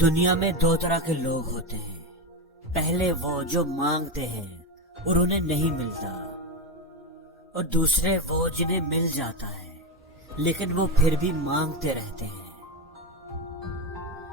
دنیا میں دو طرح کے لوگ ہوتے ہیں۔ پہلے وہ جو مانگتے ہیں اور انہیں نہیں ملتا، اور دوسرے وہ جنہیں مل جاتا ہے لیکن وہ پھر بھی مانگتے رہتے ہیں۔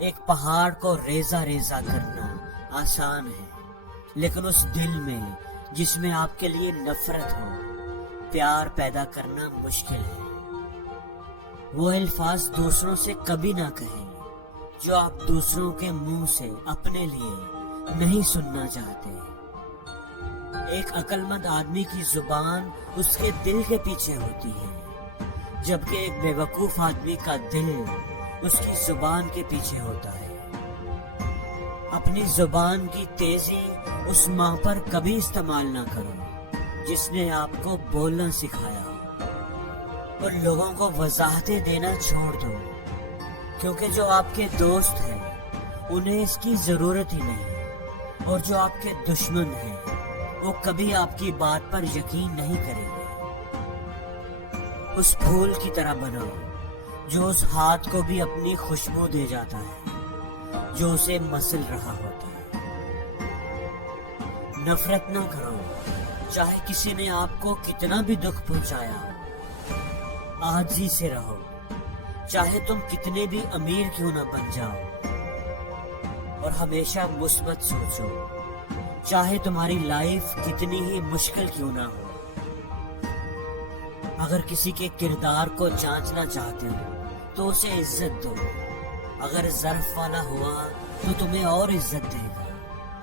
ایک پہاڑ کو ریزہ ریزہ کرنا آسان ہے، لیکن اس دل میں جس میں آپ کے لیے نفرت ہو، پیار پیدا کرنا مشکل ہے۔ وہ الفاظ دوسروں سے کبھی نہ کہیں جو آپ دوسروں کے منہ سے اپنے لیے نہیں سننا چاہتے۔ ایک عقل مند آدمی کی زبان اس کے دل کے پیچھے ہوتی ہے، جبکہ ایک بے وقوف آدمی کا دل اس کی زبان کے پیچھے ہوتا ہے۔ اپنی زبان کی تیزی اس ماں پر کبھی استعمال نہ کرو جس نے آپ کو بولنا سکھایا ہو، اور لوگوں کو وضاحتیں دینا چھوڑ دو، کیونکہ جو آپ کے دوست ہیں انہیں اس کی ضرورت ہی نہیں، اور جو آپ کے دشمن ہیں وہ کبھی آپ کی بات پر یقین نہیں کریں گے۔ اس پھول کی طرح بنو جو اس ہاتھ کو بھی اپنی خوشبو دے جاتا ہے جو اسے مسل رہا ہوتا ہے۔ نفرت نہ کرو، چاہے کسی نے آپ کو کتنا بھی دکھ پہنچایا ہو۔ عاجزی سے رہو، چاہے تم کتنے بھی امیر کیوں نہ بن جاؤ، اور ہمیشہ مثبت سوچو، چاہے تمہاری لائف کتنی ہی مشکل کیوں نہ ہو۔ اگر کسی کے کردار کو جانچنا چاہتے ہو تو اسے عزت دو۔ اگر ظرف والا ہوا تو تمہیں اور عزت دے گا،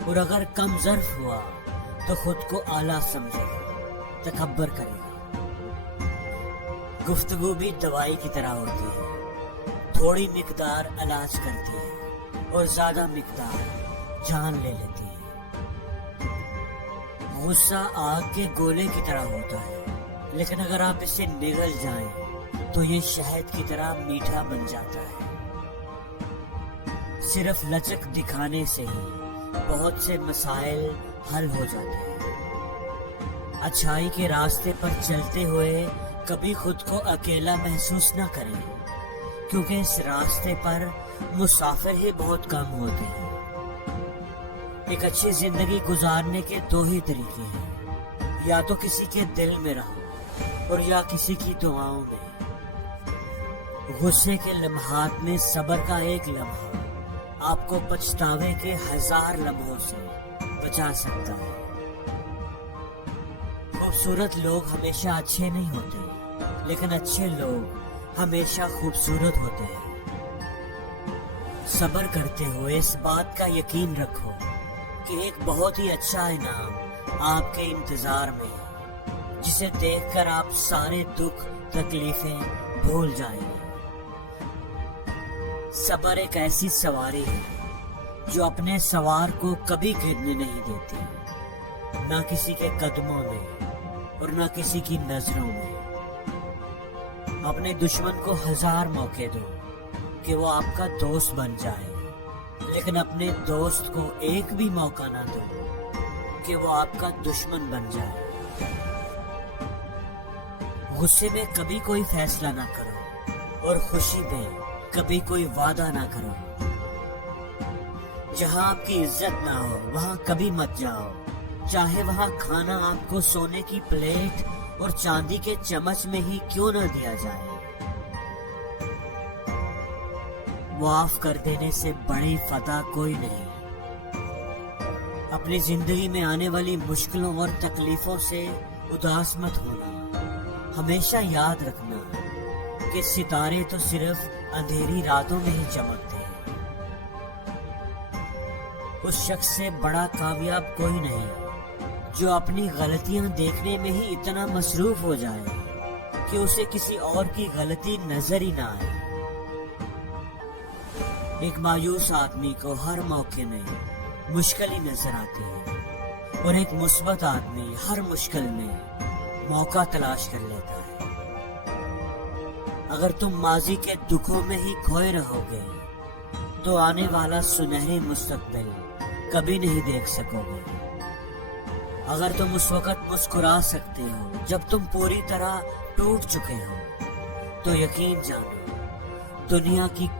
اور اگر کم ظرف ہوا تو خود کو اعلیٰ سمجھے گا، تکبر کرے گا۔ گفتگو بھی دوائی کی طرح ہوتی ہے، تھوڑی مقدار علاج کرتی ہے اور زیادہ مقدار جان لے لیتی ہے۔ غصہ آگ کے گولے کی طرح ہوتا ہے، لیکن اگر آپ اسے نگل جائیں تو یہ شہد کی طرح میٹھا بن جاتا ہے۔ صرف لچک دکھانے سے ہی بہت سے مسائل حل ہو جاتے ہیں۔ اچھائی کے راستے پر چلتے ہوئے کبھی خود کو اکیلا محسوس نہ کریں، کیونکہ اس راستے پر مسافر ہی بہت کم ہوتے ہیں۔ ایک اچھی زندگی گزارنے کے دو ہی طریقے ہیں، یا تو کسی کے دل میں رہو اور یا کسی کی دعاؤں میں۔ غصے کے لمحات میں صبر کا ایک لمحہ آپ کو پچھتاوے کے 1000 لمحوں سے بچا سکتا ہے۔ خوبصورت لوگ ہمیشہ اچھے نہیں ہوتے، لیکن اچھے لوگ ہمیشہ خوبصورت ہوتے ہیں۔ صبر کرتے ہوئے اس بات کا یقین رکھو کہ ایک بہت ہی اچھا انعام آپ کے انتظار میں ہے، جسے دیکھ کر آپ سارے دکھ تکلیفیں بھول جائیں گے۔ صبر ایک ایسی سواری ہے جو اپنے سوار کو کبھی گرنے نہیں دیتی، نہ کسی کے قدموں میں اور نہ کسی کی نظروں میں۔ اپنے دشمن کو 1000 موقع دو کہ وہ آپ کا دوست بن جائے، لیکن اپنے دوست کو ایک بھی موقع نہ دو کہ وہ آپ کا دشمن بن جائے۔ غصے میں کبھی کوئی فیصلہ نہ کرو، اور خوشی میں کبھی کوئی وعدہ نہ کرو۔ جہاں آپ کی عزت نہ ہو وہاں کبھی مت جاؤ، چاہے وہاں کھانا آپ کو سونے کی پلیٹ اور چاندی کے چمچ میں ہی کیوں نہ دیا جائے۔ معاف کر دینے سے بڑی فتح کوئی نہیں۔ اپنی زندگی میں آنے والی مشکلوں اور تکلیفوں سے اداس مت ہونا۔ ہمیشہ یاد رکھنا کہ ستارے تو صرف اندھیری راتوں میں ہی چمکتے ہیں۔ اس شخص سے بڑا کامیاب کوئی نہیں جو اپنی غلطیاں دیکھنے میں ہی اتنا مصروف ہو جائے کہ اسے کسی اور کی غلطی نظر ہی نہ آئے۔ ایک مایوس آدمی کو ہر موقع میں مشکل ہی نظر آتی ہے، اور ایک مثبت آدمی ہر مشکل میں موقع تلاش کر لیتا ہے۔ اگر تم ماضی کے دکھوں میں ہی کھوئے رہو گے تو آنے والا سنہری مستقبل کبھی نہیں دیکھ سکو گے۔ اگر تم اس وقت مسکرا سکتے ہو جب تم پوری طرح ٹوٹ چکے ہو، تو یقین جانو دنیا کی